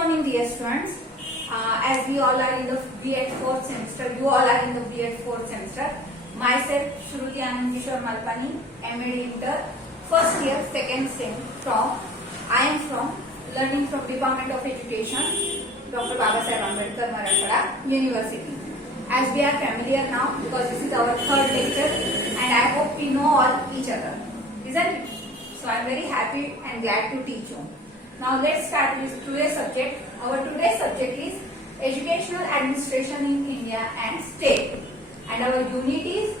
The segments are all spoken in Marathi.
morning, dear students. As we all are in the B.Ed 4th semester, you all are in the B.Ed 4th semester. Myself, Shruti Anand Kishore Malpani, M.Ed Inter, first year, second sem. I am from learning from Department of Education, Dr. Babasaheb Ambedkar Marathwada University. As we are familiar now, because this is our third lecture, and I hope we know all each other, isn't it? So I am very happy and glad to teach you. Now let's start with today's subject. Our today's subject is Educational Administration in India and State, and our unit is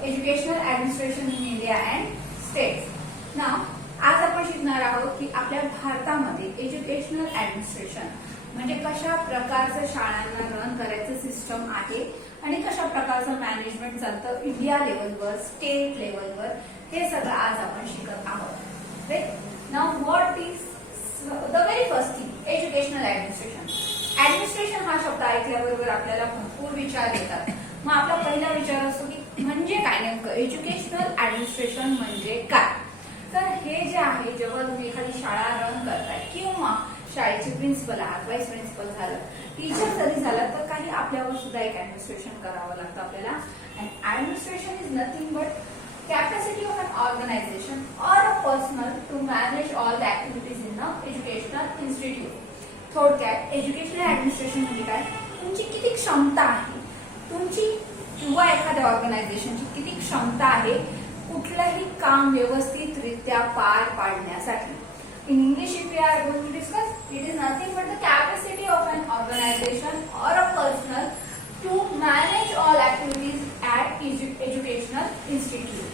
Educational Administration in India and States. Now आज आपण शिकणार आहोत की आपल्या भारतामध्ये एज्युकेशनल ऍडमिनिस्ट्रेशन म्हणजे कशा प्रकारचं शाळांना रन करायचं सिस्टम आहे आणि कशा प्रकारचं मॅनेजमेंट चालतं इंडिया लेवलवर, स्टेट लेवलवर, हे सगळं आज आपण शिकत आहोत. Right. Now what is the very first thing, educational administration. Administration हा शब्द ऐकल्याबरोबर आपल्याला भरपूर विचार येतात. मग आपला पहिला विचार असतो की म्हणजे काय नेमकं एज्युकेशनल ऍडमिनिस्ट्रेशन म्हणजे काय. तर हे जे आहे, जेव्हा तुम्ही एखादी शाळा रन करताय किंवा शाळेचे प्रिन्सिपल आहात, व्हाईस प्रिन्सिपल झालं, टीचर जरी झालं, तर काही आपल्यावर सुद्धा एक ऍडमिनिस्ट्रेशन करावं लागतं आपल्याला. And administration is nothing but capacity of an organization or a personal to manage all the activities in the educational institute. थोडक्यात एज्युकेशनल ऍडमिनिस्ट्रेशन म्हणजे काय, तुमची किती क्षमता आहे, तुमची किंवा एखाद्या ऑर्गनायझेशनची किती क्षमता आहे कुठलंही काम व्यवस्थितरित्या पार पाडण्यासाठी. In English, if we are going to discuss, it is nothing but the capacity of an organization or a personal to manage all activities at educational institute.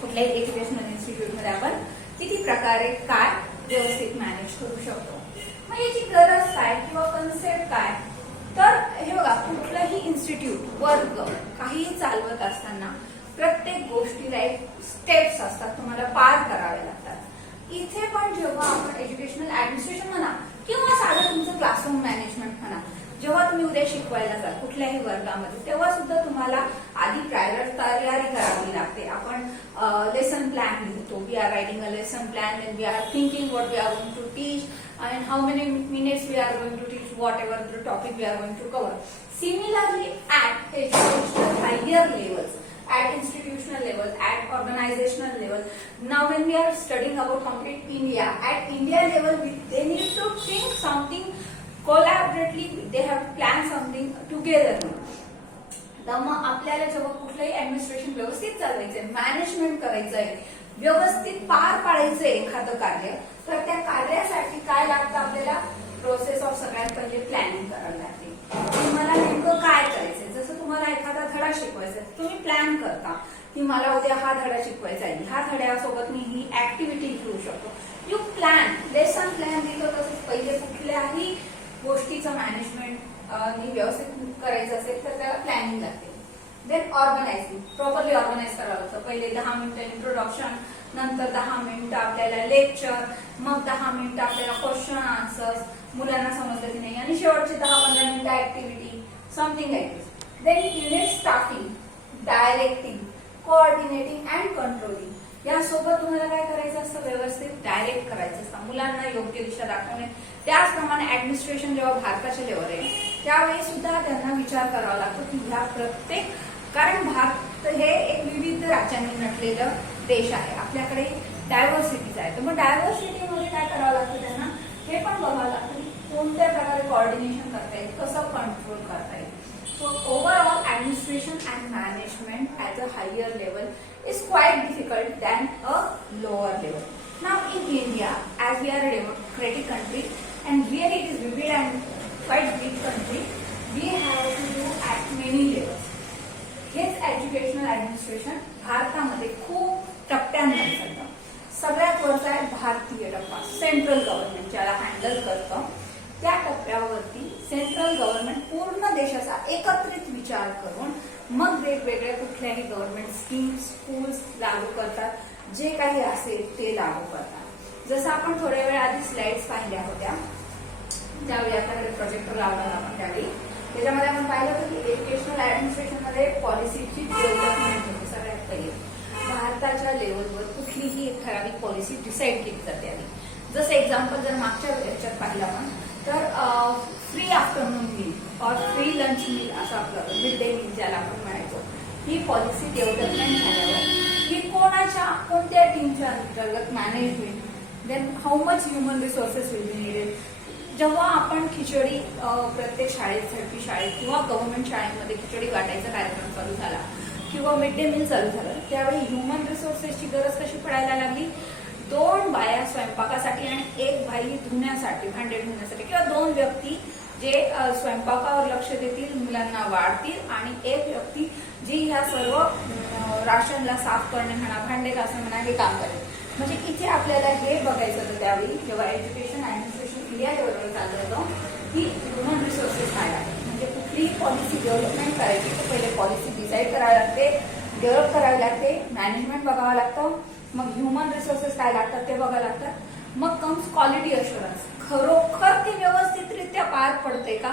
कुठल्याही एज्युकेशनल इन्स्टिट्यूट मध्ये आपण किती प्रकारे काय व्यवस्थित मॅनेज करू शकतो. मग याची गरज काय किंवा कन्सेप्ट काय, तर हे बघा, कुठलंही इन्स्टिट्यूट वर्ग काहीही चालवत असताना प्रत्येक गोष्टीला एक स्टेप्स असतात, तुम्हाला पार करावे लागतात. इथे पण जेव्हा आपण एज्युकेशनल ऍडमिनिस्ट्रेशन म्हणा किंवा साधं तुमचं क्लासरूम मॅनेजमेंट म्हणा, जेव्हा तुम्ही उद्या शिकवायला जाल कुठल्याही वर्गामध्ये, तेव्हा सुद्धा तुम्हाला आधी प्रायर तयारी करावी लागते. आपण लेसन प्लॅन लिहितो, we are writing a lesson plan, then we are thinking what we are going to teach and how many minutes we are going to teach whatever the topic we are going to cover. Similarly, at educational higher levels, at institutional level, at organizational level, now when we are studying about complete India, at India level they need to think something collaboratively, they have to plan something together. मग आपल्याला जेव्हा कुठलंही ऍडमिनिस्ट्रेशन व्यवस्थित चालवायचंय, मॅनेजमेंट करायचंय, व्यवस्थित पार पाडायचंय एखादं कार्य, तर त्या कार्यासाठी काय लागतं आपल्याला, प्रोसेस ऑफ सगळ्यात पहिले प्लॅनिंग करावी लागते. तुम्हाला नेमकं काय करायचंय, जसं तुम्हाला एखादा धडा शिकवायचा आहे, तुम्ही प्लॅन करता की मला उद्या हा धडा शिकवायचा आहे, ह्या धड्यासोबत मी ही ऍक्टिव्हिटी घेऊ शकतो. यू प्लॅन, लेसन प्लॅन दिलं. तसंच पहिले कुठल्याही गोष्टीचं मॅनेजमेंट व्यवस्थित करायचं असेल तर त्याला प्लॅनिंग लागते. देन ऑर्गनायझिंग, प्रॉपरली ऑर्गनाइज करावं लागतं. पहिले 10 मिनिटं इंट्रोडक्शन, नंतर 10 मिनिटं आपल्याला लेक्चर, मग 10 मिनिटं आपल्याला क्वेश्चन आन्सर्स, मुलांना समजलं की नाही, आणि शेवटचे 10-15 मिनिटं activity, something like this. Then unit staffing, directing, coordinating and controlling. यासोबत तुम्हाला काय करायचं असतं, व्यवस्थित डायरेक्ट करायचं असतं, मुलांना योग्य दिशा दाखवणे. त्याचप्रमाणे ऍडमिनिस्ट्रेशन जेव्हा भारताच्या लेवल आहे त्यावेळी सुद्धा त्यांना विचार करावा लागतो की ह्या प्रत्येक, कारण भारत हे एक विविध राज्यांनी नटलेलं देश आहे, आपल्याकडे डायव्हर्सिटीज आहे. तर मग डायव्हर्सिटीमध्ये काय करावं लागतं त्यांना, हे पण बघावं लागतं की कोणत्या प्रकारे कोऑर्डिनेशन करता येईल, कसं कंट्रोल करता येईल. So overall administration and management at a higher level is quite difficult than a lower level. Now in India, as we are a democratic country and really it is vivid and quite big country, we have to do at many levels. हेच एज्युकेशनल ऍडमिनिस्ट्रेशन भारतामध्ये खूप टप्प्यांमध्ये चालतं. सगळ्यात वरचा आहे भारतीय टप्पा, सेंट्रल गव्हर्नमेंट ज्याला हँडल करतं. त्या टप्प्यावरती सेंट्रल गव्हर्नमेंट पूर्ण देशाचा एकत्रित विचार करून मग वेगवेगळ्या कुठल्याही गव्हर्नमेंट स्कीम्स, स्कूल्स लागू करतात, जे काही असेल ते लागू करतात. जसं आपण थोड्या वेळ आधी स्लाइड्स पाहिल्या होत्या, त्यावेळी आपल्याकडे प्रोजेक्टर लावला आपण, त्यावेळी त्याच्यामध्ये आपण पाहिलं होतं की एज्युकेशनल ऍडमिनिस्ट्रेशन मध्ये पॉलिसीची डेव्हलपमेंट होते. सगळ्यात पहिले भारताच्या लेवलवर कुठलीही एक ठराविक पॉलिसी डिसाईड केली जाते. जसं एक्झाम्पल जर मागच्या लेक्चर पाहिलं आपण, तर फ्री आफ्टरनून मील और फ्री लंच मील असं आपलं मिड डे मील ज्याला आपण म्हणायचो, ही पॉलिसी डेव्हलपमेंट झाल्यावर ही कोणत्या टीमच्या अंतर्गत मॅनेज होईल, then how much human resources will be needed. जेव्हा आपण खिचडी प्रत्येक शाळेसाठी शाळेत किंवा गव्हर्नमेंट शाळेमध्ये खिचडी वाटायचा कार्यक्रम चालू झाला किंवा मिड डे मील चालू झालं, त्यावेळी ह्युमन रिसोर्सेसची गरज कशी पडायला लागली. 2 बाया स्वयंपाकासाठी आणि 1 बाई धुण्यासाठी, भांडे धुण्यासाठी, किंवा 2 व्यक्ती जे स्वयंपाकावर लक्ष देतील, मुलांना वाढतील, आणि 1 व्यक्ती जी ह्या सर्व राशनला साफ करणे म्हणा, भांडे घासणे म्हणा, हे काम करेल. म्हणजे इथे आपल्याला हे बघायचं होतं त्यावेळी जेव्हा एज्युकेशन ऍडमिनिस्ट्रेशन इंडिया लेवलवर चाललं होतं की ह्युमन रिसोर्सेस काय आहे. म्हणजे कुठलीही पॉलिसी डेव्हलपमेंट करायची तर पहिले पॉलिसी डिसाईड करावी लागते, डेव्हलप करावी लागते, मॅनेजमेंट बघावं लागतं, मग ह्युमन रिसोर्सेस काय लागतात ते बघावं लागतात, मग कम्स क्वालिटी अश्युरन्स, खरोखर ते व्यवस्थितरित्या पार पडते का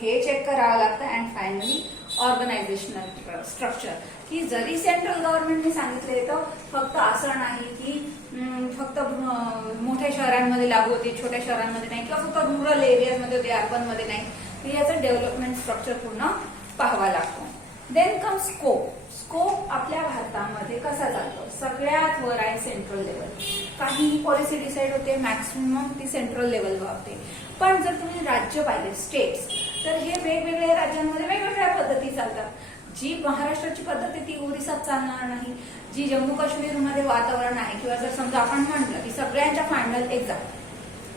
हे चेक करावं लागतं. अँड फायनली ऑर्गनायझेशनल स्ट्रक्चर, की जरी सेंट्रल गव्हर्नमेंटने सांगितले तर फक्त असं नाही की फक्त मोठ्या शहरांमध्ये लागू होते, छोट्या शहरांमध्ये नाही, किंवा फक्त रुरल एरियामध्ये होते, अर्बनमध्ये नाही, तर याचं डेव्हलपमेंट स्ट्रक्चर पूर्ण पाहावा लागतो. Then come scope. स्कोप आपल्या भारतामध्ये कसा चालतो, सगळ्यात वर आहे सेंट्रल लेवल. काहीही पॉलिसी डिसाईड होते, मॅक्सिमम ती सेंट्रल लेवलवर होते. पण जर तुम्ही राज्य पाहिले, स्टेट्स, तर हे वेगवेगळ्या राज्यांमध्ये वेगवेगळ्या पद्धती चालतात. जी महाराष्ट्राची पद्धत आहे ती ओरिसात चालणार नाही, जी जम्मू काश्मीरमध्ये वातावरण आहे, किंवा जर समजा आपण म्हटलं की सगळ्यांच्या फायनल एक्झाम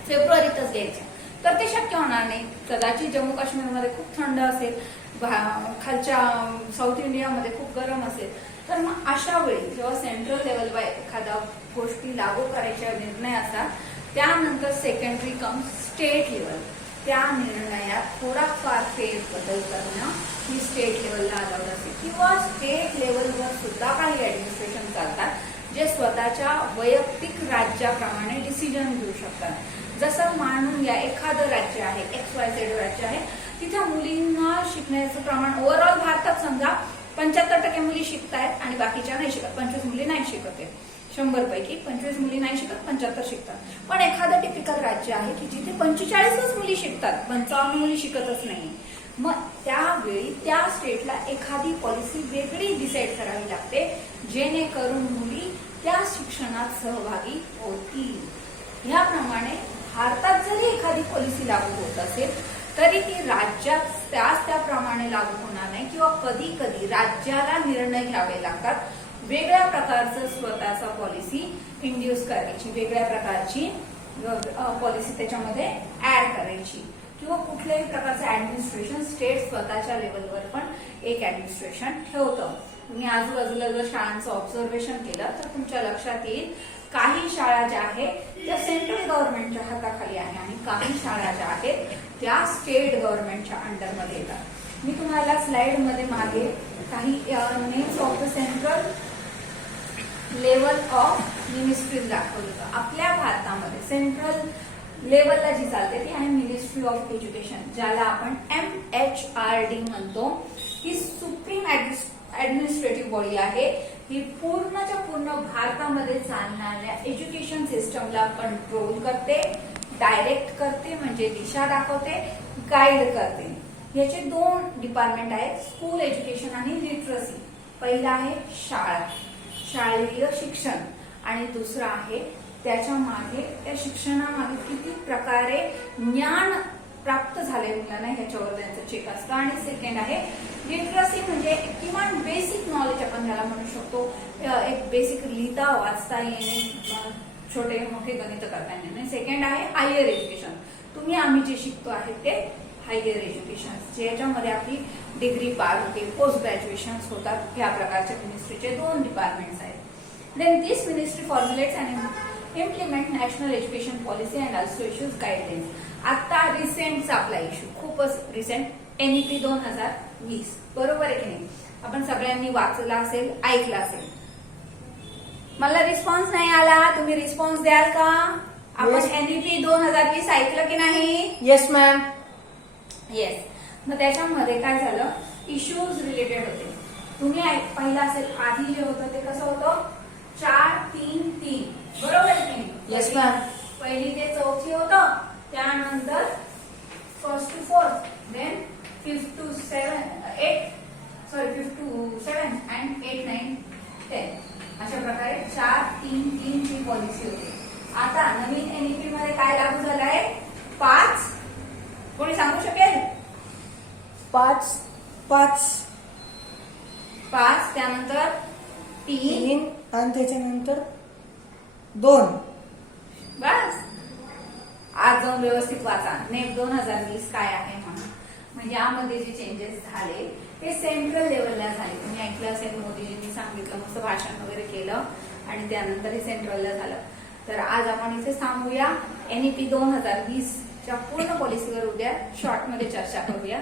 फेब्रुवारीतच द्यायच्या, तर ते शक्य होणार नाही. कदाचित जम्मू काश्मीरमध्ये खूप थंड असेल, खालच्या साऊथ इंडियामध्ये खूप गरम असेल. तर मग अशा वेळी जेव्हा सेंट्रल लेवलवर एखाद्या गोष्टी लागू करायच्या निर्णय असतात, त्यानंतर सेकंडरी कम स्टेट लेवल, त्या निर्णयात थोडाफार फेरबदल करणं ही स्टेट लेवलला अलाउड असते. किंवा स्टेट लेवलवर सुद्धा काही ऍडमिनिस्ट्रेशन चालतात जे स्वतःच्या वैयक्तिक राज्याप्रमाणे डिसिजन घेऊ शकतात. जसं मानून घ्या एखादं राज्य आहे, XYZ राज्य आहे, तिथे मुलींना शिकण्याचं प्रमाण ओव्हरऑल भारतात समजा 75% मुली शिकतायत आणि बाकीच्या नाही शिकत, 25 मुली नाही शिकत आहेत. 100 पैकी 25 मुली नाही शिकत, 75 शिकतात. पण एखादं टिपिकल राज्य आहे की जिथे 45च मुली शिकतात, 55 मुली शिकतच नाही. मग त्यावेळी त्या स्टेटला एखादी पॉलिसी वेगळी डिसाईड करावी लागते जेणेकरून मुली त्या शिक्षणात सहभागी होतील. ह्याप्रमाणे भारतात जरी एखादी पॉलिसी लागू होत असेल तरी ती राज्यात त्याप्रमाणे लागू होणार नाही, किंवा कधी कधी राज्याला निर्णय घ्यावे लागतात वेगळ्या प्रकारचं स्वतःचा पॉलिसी इंड्यूस करायची, वेगळ्या प्रकारची पॉलिसी त्याच्यामध्ये ऍड करायची, किंवा कुठल्याही प्रकारचं ऍडमिनिस्ट्रेशन स्टेट स्वतःच्या लेवलवर पण एक ऍडमिनिस्ट्रेशन ठेवतं. तुम्ही आजूबाजूला जर शाळांचं ऑब्झर्वेशन केलं तर तुमच्या लक्षात येईल काही शाळा ज्या आहेत त्या सेंट्रल गव्हर्नमेंटच्या हाताखाली आहे आणि काही शाळा ज्या आहेत त्या स्टेट गव्हर्नमेंटच्या अंडरमध्ये येतात. मी तुम्हाला स्लाइड मध्ये मागे काही names of the central level of ministries दाखवलं होतं. आपल्या भारतामध्ये सेंट्रल लेवलला जी चालते ती आहे मिनिस्ट्री ऑफ एज्युकेशन, ज्याला आपण MHRD म्हणतो. ही सुप्रीम ऍडमिनिस्ट्रेटिव्ह बॉडी आहे. ही पूर्णच्या पूर्ण भारतामध्ये चालणाऱ्या एज्युकेशन सिस्टमला कंट्रोल करते, डायरेक्ट करते म्हणजे दिशा दाखवते, गाईड करते. याचे 2 डिपार्टमेंट आहेत, स्कूल एज्युकेशन आणि लिटरसी. पहिला आहे शाळा, शालेय शिक्षण, आणि दुसरं आहे त्याच्या मागे त्या शिक्षणामागे किती प्रकारे ज्ञान प्राप्त झाले मुलांना ह्याच्यावर त्यांचं चेक असतं. आणि सेकंड आहे लिटरसी, म्हणजे किमान बेसिक नॉलेज आपण त्याला म्हणू शकतो. एक बेसिक लिहिता वाचता येणे, छोटे मोठे गणित करता येणे. सेकंड आहे हायर एज्युकेशन, तुम्ही आम्ही जे शिकतो आहे ते हायर एज्युकेशन, ज्याच्यामध्ये आपली डिग्री पार होते, पोस्ट ग्रॅज्युएशन होतात. या प्रकारच्या मिनिस्ट्रीचे 2 डिपार्टमेंट्स आहेत. Then this ministry formulates and implement national education policy and also issues guidelines. आता रिसेंटचा आपला इश्यू, खूपच रिसेंट, NEP 2020, बरोबर आहे की नाही? आपण सगळ्यांनी वाचला असेल, ऐकला असेल. मला रिस्पॉन्स नाही आला, तुम्ही रिस्पॉन्स द्याल का? आपण NEP 2020 ऐकलं की नाही? Yes ma'am. येस. मग त्याच्यामध्ये काय झालं, इश्यूज रिलेटेड होते. तुम्ही पाहिलं असेल आधी जे होतं ते कसं होतं, 4-3-3, बरोबर आहे की नाही? Yes ma'am. पहिली ते चौथी होतं, त्यानंतर 4, then 5 to 7, 8, sorry 5 to 7 and 8, 9, 10. अशा प्रकारे 4, 3, 3 ची पॉलिसी होती. आता नवीन एनईपी मध्ये काय लागू झालंय? 5. कोणी सांगू शकेल? 5 त्यानंतर 3 आणि त्याच्यानंतर 2. बस. आज जाऊन व्यवस्थित वाचा नेम 2020 काय आहे म्हणून. म्हणजे यामध्ये जे चेंजेस झाले ते सेंट्रल लेवलला झाले. तुम्ही ऐकलं असेल मोदीजींनी सांगितलं, मस्त भाषण वगैरे केलं आणि त्यानंतर हे सेंट्रलला झालं. तर आज आपण इथे थांबूया. एनईपी 2020 च्या पूर्ण पॉलिसीवर उद्या शॉर्ट मध्ये चर्चा करूया.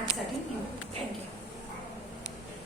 आजसाठी थँक्यू.